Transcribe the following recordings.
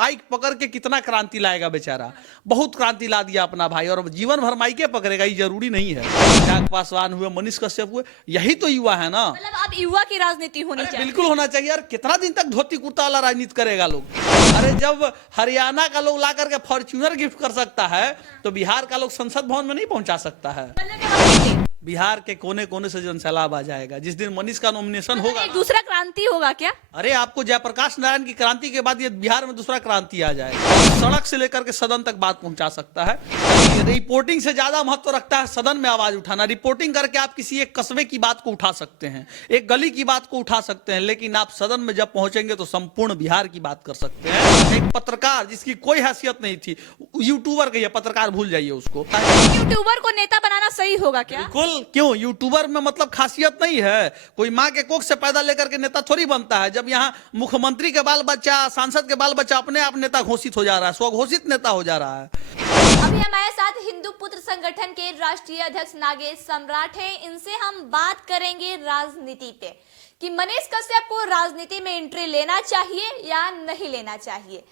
Mic पकड़ के कितना क्रांति लाएगा बेचारा। बहुत क्रांति ला दिया अपना भाई, और जीवन भर माइके पकड़ेगा, ये जरूरी नहीं है। चिराग पासवान हुए, मनीष कश्यप हुए, यही तो युवा है ना। मतलब अब युवा की राजनीति होनी चाहिए। बिल्कुल होना चाहिए यार। कितना दिन तक धोती कुर्ता वाला राजनीति करेगा लोग। अरे जब हरियाणा का लोग ला करके फॉर्च्यूनर गिफ्ट कर सकता है, तो बिहार का लोग संसद भवन में नहीं पहुंचा सकता है। बिहार के कोने कोने से जनसैलाब आ जाएगा जिस दिन मनीष का नॉमिनेशन होगा। एक दूसरा क्रांति होगा क्या? अरे आपको जयप्रकाश नारायण की क्रांति के बाद ये बिहार में दूसरा क्रांति आ जाएगा। सड़क से लेकर के सदन तक बात पहुंचा सकता है। रिपोर्टिंग से ज्यादा महत्व रखता है सदन में आवाज उठाना। रिपोर्टिंग करके आप किसी एक कस्बे की बात को उठा सकते हैं, एक गली की बात को उठा सकते हैं, लेकिन आप सदन में जब पहुंचेंगे तो संपूर्ण बिहार की बात कर सकते हैं। एक पत्रकार जिसकी कोई हैसियत नहीं थी, यूट्यूबर कहिए, पत्रकार भूल जाइए उसको। यूट्यूबर को नेता बनाना सही होगा क्या? बिल्कुल। क्यों? यूट्यूबर में मतलब खासियत नहीं है। कोई माँ के कोख से पैदा लेकर के नेता थोड़ी बनता है। जब यहाँ मुख्यमंत्री के बाल बच्चा, सांसद के बाल बच्चा अपने आप नेता घोषित हो जा रहा है, स्वघोषित नेता हो जा रहा है। अभी हमारे साथ हिंदू पुत्र संगठन के राष्ट्रीय अध्यक्ष नागेश सम्राट हैं। इनसे हम बात करेंगे राजनीति पे कि मनीष कश्यप को राजनीति में एंट्री लेना चाहिए या नहीं लेना चाहिए।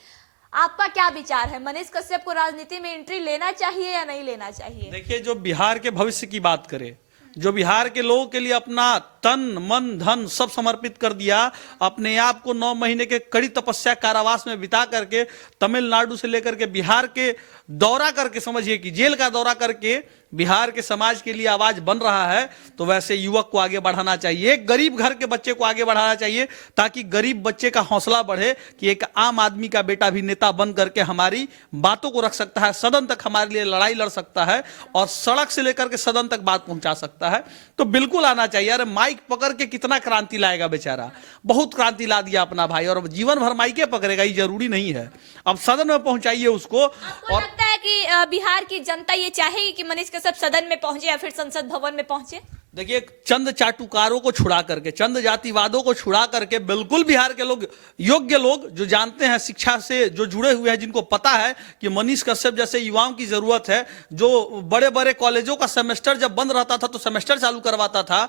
आपका क्या विचार है? मनीष कश्यप को राजनीति में एंट्री लेना चाहिए या नहीं लेना चाहिए? देखिए, जो बिहार के भविष्य की बात करे, जो बिहार के लोगों के लिए अपना तन मन धन सब समर्पित कर दिया, अपने आप को 9 महीने के कड़ी तपस्या कारावास में बिता करके तमिलनाडु से लेकर के बिहार के दौरा करके, समझिए कि जेल का दौरा करके बिहार के समाज के लिए आवाज बन रहा है, तो वैसे युवक को आगे बढ़ाना चाहिए। एक गरीब घर के बच्चे को आगे बढ़ाना चाहिए ताकि गरीब बच्चे का हौसला बढ़े कि एक आम आदमी का बेटा भी नेता बन करके हमारी बातों को रख सकता है, सदन तक हमारे लिए लड़ाई लड़ सकता है और सड़क से लेकर के सदन तक बात पहुंचा सकता है। तो बिल्कुल आना चाहिए। अरे माइक पकड़ के कितना क्रांति लाएगा बेचारा। बहुत क्रांति ला दिया अपना भाई, और जीवन भर माइके पकड़ेगा, ये जरूरी नहीं है। अब सदन में पहुंचाइए उसको। और लगता है कि बिहार की जनता ये चाहेगी कि मनीष कश्यप सदन में पहुंचे या फिर संसद भवन में पहुंचे? देखिए, चंद चाटुकारों को छुड़ा करके, चंद जातिवादों को छुड़ा करके बिल्कुल बिहार के लोग, योग्य लोग जो जानते हैं, शिक्षा से जो जुड़े हुए हैं, जिनको पता है कि मनीष कश्यप जैसे युवाओं की जरूरत है, जो बड़े बड़े कॉलेजों का सेमेस्टर जब बंद रहता था तो सेमेस्टर चालू करवाता था,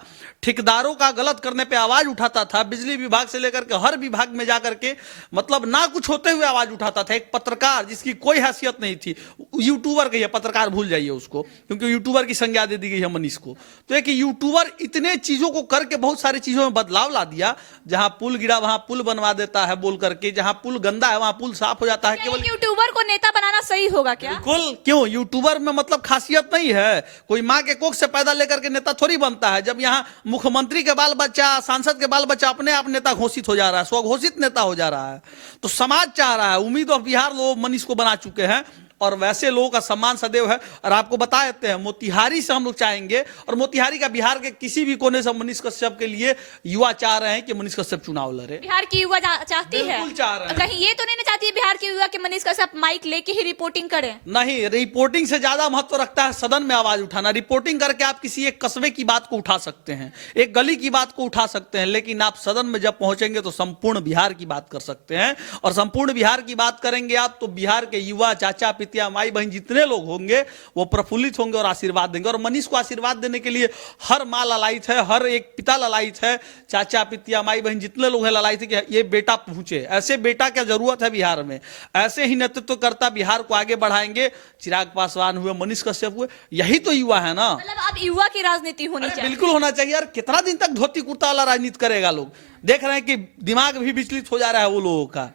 ठेकेदारों का गलत करने पे आवाज उठाता था, बिजली विभाग से लेकर के हर विभाग में जाकर के मतलब ना कुछ होते हुए आवाज उठाता था। एक पत्रकार जिसकी कोई हैसियत नहीं थी, यूट्यूबर कहिए, पत्रकार भूल जाइए उसको, क्योंकि यूट्यूबर की संज्ञा दे दी गई है मनीष को। तो एक यूट्यूबर इतने चीजों को करके बहुत सारी चीजों में बदलाव ला दिया। जहां पुल गिरा वहां पुल बनवा देता है बोल करके, जहां पुल गंदा है वहां पुल साफ हो जाता है। केवल यूट्यूबर को नेता बनाना सही होगा क्या? बिल्कुल। क्यों? यूट्यूबर में मतलब खासियत नहीं है। कोई माँ के कोख से पैदा लेकर के नेता थोड़ी बनता है। जब यहाँ मुख्यमंत्री के बाल बच्चा, सांसद के बाल बच्चा अपने आप नेता घोषित हो जा रहा है, स्वघोषित नेता हो जा रहा है, तो समाज चाह रहा है। उम्मीद और बिहार लोग मनीष को बना चुके हैं और वैसे लोगों का सम्मान सदैव है। और आपको बता देते हैं, मोतिहारी से हम लोग चाहेंगे, और मोतिहारी का बिहार के किसी भी कोने से मनीष कश्यप के लिए युवा चाह रहे हैं कि मनीष कश्यप चुनाव लड़े। बिहार की युवा चाहती है, बिल्कुल चाह रहे हैं। कहीं ये तो नहीं चाहती है बिहार की युवा कि मनीष कश्यप माइक लेके ही रिपोर्टिंग करें? नहीं, रिपोर्टिंग से ज्यादा महत्व रखता है सदन में आवाज उठाना। रिपोर्टिंग करके आप किसी एक कस्बे की बात को उठा सकते हैं, एक गली की बात को उठा सकते हैं, लेकिन आप सदन में जब पहुंचेंगे तो संपूर्ण बिहार की बात कर सकते हैं। और संपूर्ण बिहार की बात करेंगे आप तो बिहार के युवा, चाचा पितिया, माई बहन जितने लोग होंगे वो प्रफुल्लित होंगे और आशीर्वाद देंगे। और मनीष को आशीर्वाद देने के लिए हर माँ ललायित है, हर एक पिता ललायित है, चाचा पितिया माई बहन जितने लोग हैं ललायित है कि ये बेटा पहुंचे। ऐसे बेटा क्या जरूरत है बिहार में। ऐसे ही नेतृत्व करता बिहार को आगे बढ़ाएंगे। चिराग पासवान हुए, मनीष कश्यप हुए, यही तो युवा है ना। मतलब अब युवा की राजनीति होनी चाहिए। बिल्कुल होना चाहिए यार। कितना दिन तक धोती कुर्ता वाला राजनीति करेगा लोग। देख रहे हैं कि दिमाग भी विचलित हो जा रहा है वो लोगों का।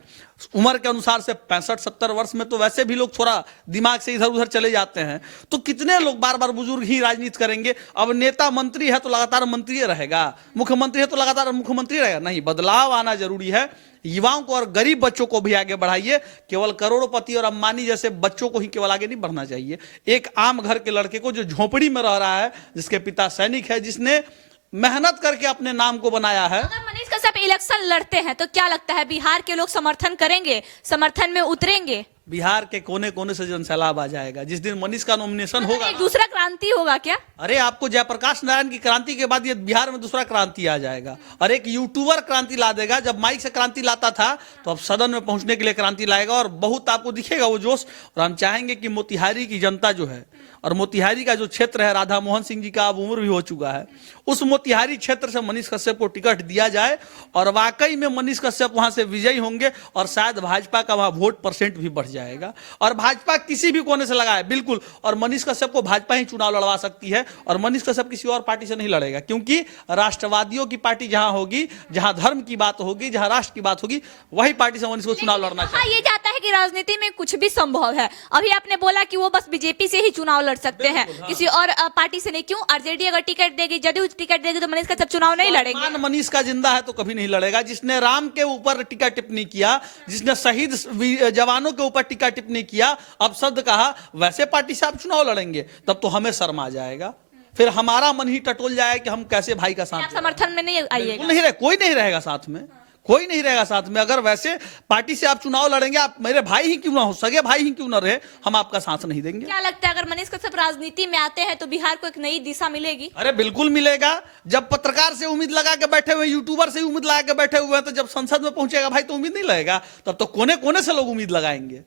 उम्र के अनुसार से 65-70 वर्ष में तो वैसे भी लोग थोड़ा दिमाग से इधर उधर चले जाते हैं। तो कितने लोग बार बार बुजुर्ग ही राजनीति करेंगे। अब नेता मंत्री है तो लगातार मंत्री रहेगा, मुख्यमंत्री है तो लगातार मुख्यमंत्री रहेगा। नहीं, बदलाव आना जरूरी है। युवाओं को और गरीब बच्चों को भी आगे बढ़ाइए। केवल करोड़पति और अंबानी जैसे बच्चों को ही केवल आगे नहीं बढ़ना चाहिए। एक आम घर के लड़के को जो झोपड़ी में रह रहा है, जिसके पिता सैनिक है, जिसने मेहनत करके अपने नाम को बनाया है। अगर मनीष कश्यप इलेक्शन लड़ते हैं तो क्या लगता है बिहार के लोग समर्थन करेंगे, समर्थन में उतरेंगे? बिहार के कोने कोने से जनसैलाब आ जाएगा जिस दिन मनीष का नॉमिनेशन होगा। एक दूसरा क्रांति होगा क्या? अरे आपको जयप्रकाश नारायण की क्रांति के बाद ये बिहार में दूसरा क्रांति आ जाएगा। और एक यूट्यूबर क्रांति ला देगा। जब माइक से क्रांति लाता था तो अब सदन में पहुंचने के लिए क्रांति लाएगा और बहुत आपको दिखेगा वो जोश। और हम चाहेंगे कि मोतिहारी की जनता जो है और मोतिहारी का जो क्षेत्र है, राधा मोहन सिंह जी का अब उम्र भी हो चुका है, उस मोतिहारी क्षेत्र से मनीष कश्यप को टिकट दिया जाए और वाकई में मनीष कश्यप वहां से विजयी होंगे और शायद भाजपा का वहां वोट परसेंट भी बढ़ जाएगा और भाजपा किसी भी कोने से लगाए बिल्कुल, और मनीष कश्यप को भाजपा ही चुनाव लड़वा सकती है और मनीष कश्यप किसी और पार्टी से नहीं लड़ेगा, क्योंकि राष्ट्रवादियों की पार्टी जहां होगी, जहां धर्म की बात होगी, जहां राष्ट्र की बात होगी, वही पार्टी से मनीष को चुनाव लड़ना हाँ, ये जाता है कि राजनीति में कुछ भी संभव है। अभी आपने बोला कि वो बस बीजेपी से ही चुनाव लड़ सकते हैं, किसी और पार्टी से नहीं। क्यों? आरजेडी अगर टिकट देगी, जदयू टिकट देगी, तो मनीष कश्यप चुनाव नहीं लड़ेंगे। मनीष का जिंदा है तो कभी नहीं लड़ेगा। जिसने राम के ऊपर टीका टिप्पणी किया, जिसने शहीद जवानों के ऊपर टीका टिप्पणी किया, अब शब्द कहा, वैसे पार्टी से आप चुनाव लड़ेंगे, तब तो हमें शर्म आ जाएगा, फिर हमारा मन ही टटोल जाए कि हम कैसे भाई का साथ। समर्थन में नहीं आइएगा? नहीं रहे, कोई नहीं रहेगा साथ में, कोई नहीं रहेगा साथ में। अगर वैसे पार्टी से आप चुनाव लड़ेंगे, आप मेरे भाई ही क्यों ना हो, सगे भाई ही क्यों ना रहे, हम आपका साथ नहीं देंगे। क्या लगता है अगर मनीष कश्यप राजनीति में आते हैं तो बिहार को एक नई दिशा मिलेगी? अरे बिल्कुल मिलेगा। जब पत्रकार से उम्मीद लगा के बैठे हुए, यूट्यूबर से उम्मीद लगा के बैठे हुए हैं, तो जब संसद में पहुंचेगा भाई तो उम्मीद नहीं लगेगा, तब तो कोने कोने से लोग उम्मीद लगाएंगे।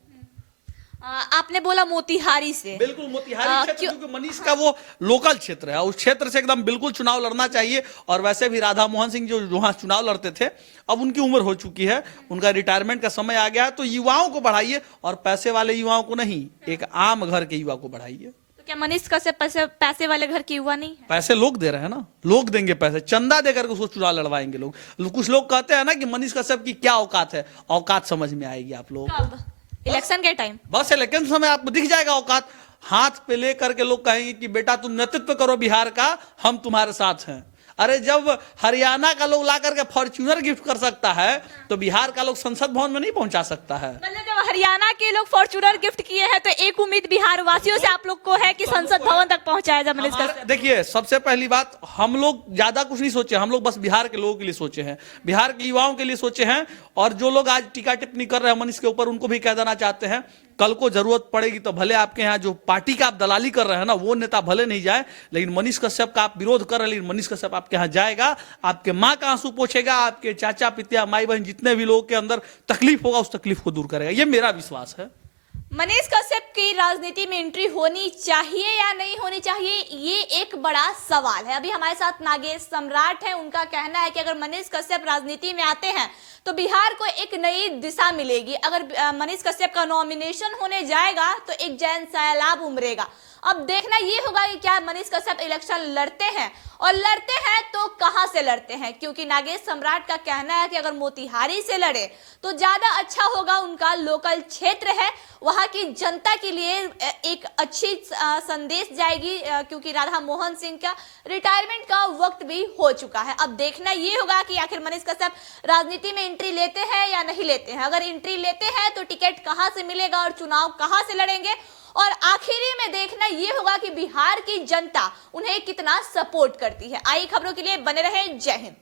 आपने बोला मोतिहारी से, बिल्कुल मोतिहारी क्षेत्र, क्योंकि मनीष का वो लोकल क्षेत्र है, उस क्षेत्र से एकदम बिल्कुल चुनाव लड़ना चाहिए। और वैसे भी राधा मोहन सिंह जो वहां चुनाव लड़ते थे, अब उनकी उम्र हो चुकी है, उनका रिटायरमेंट का समय आ गया है, तो युवाओं को बढ़ाइए और पैसे वाले युवाओं को नहीं, एक आम घर के युवा को बढ़ाइए। तो क्या मनीष कश्यप पैसे वाले घर के युवा नहीं है? पैसे लोग दे रहे हैं ना, लोग देंगे पैसे, चंदा देकर उसको चुनाव लड़वाएंगे लोग। कुछ लोग कहते हैं ना कि मनीष कश्यप की क्या औकात है, औकात समझ में आएगी आप लोग कब? इलेक्शन के टाइम? बस इलेक्शन समय आपको दिख जाएगा औकात। हाथ पे लेकर के लोग कहेंगे कि बेटा तुम नेतृत्व करो बिहार का, हम तुम्हारे साथ हैं। अरे जब हरियाणा का लोग ला करके फॉर्च्यूनर गिफ्ट कर सकता है, तो बिहार का लोग संसद भवन में नहीं पहुंचा सकता है। मतलब जब हरियाणा के लोग फॉर्च्यूनर गिफ्ट किए हैं, तो एक उम्मीद बिहार वासियों से आप लोग को है कि संसद भवन तक पहुंचाया जाए मनीष कश्यप। देखिए, सबसे पहली बात, हम लोग ज्यादा कुछ नहीं सोचे, हम लोग बस बिहार के लोगों के लिए सोचे हैं, बिहार के युवाओं के लिए सोचे हैं। और जो लोग आज टीका टिप्पणी कर रहे हैं मनीष के ऊपर, उनको भी कह देना चाहते हैं, कल को जरूरत पड़ेगी तो भले आपके यहाँ जो पार्टी का आप दलाली कर रहे हैं ना, वो नेता भले नहीं जाए, लेकिन मनीष कश्यप का आप विरोध कर रहे हैं, लेकिन मनीष कश्यप आपके यहाँ जाएगा, आपके माँ का आंसू पोछेगा, आपके चाचा पितिया माई बहन जितने भी लोगों के अंदर तकलीफ होगा, उस तकलीफ को दूर करेगा। ये मेरा विश्वास है। मनीष कश्यप की राजनीति में एंट्री होनी चाहिए या नहीं होनी चाहिए, ये एक बड़ा सवाल है। अभी हमारे साथ नागेश सम्राट हैं, उनका कहना है कि अगर मनीष कश्यप राजनीति में आते हैं तो बिहार को एक नई दिशा मिलेगी। अगर मनीष कश्यप का नॉमिनेशन होने जाएगा तो एक जैन सैलाब उमड़ेगा। अब देखना ये होगा कि क्या मनीष कश्यप इलेक्शन लड़ते हैं, और लड़ते हैं तो कहां से लड़ते हैं, क्योंकि नागेश सम्राट का कहना है कि अगर मोतिहारी से लड़े तो ज्यादा अच्छा होगा। उनका लोकल क्षेत्र है, वहां की जनता के लिए एक अच्छी संदेश जाएगी, क्योंकि राधा मोहन सिंह का रिटायरमेंट का वक्त भी हो चुका है। अब देखना ये होगा कि आखिर मनीष कश्यप राजनीति में एंट्री लेते हैं या नहीं लेते हैं। अगर एंट्री लेते हैं तो टिकट कहां से मिलेगा और चुनाव कहां से लड़ेंगे, और आखिरी में देखना यह होगा कि बिहार की जनता उन्हें कितना सपोर्ट करती है। आई खबरों के लिए बने रहे। जय हिंद।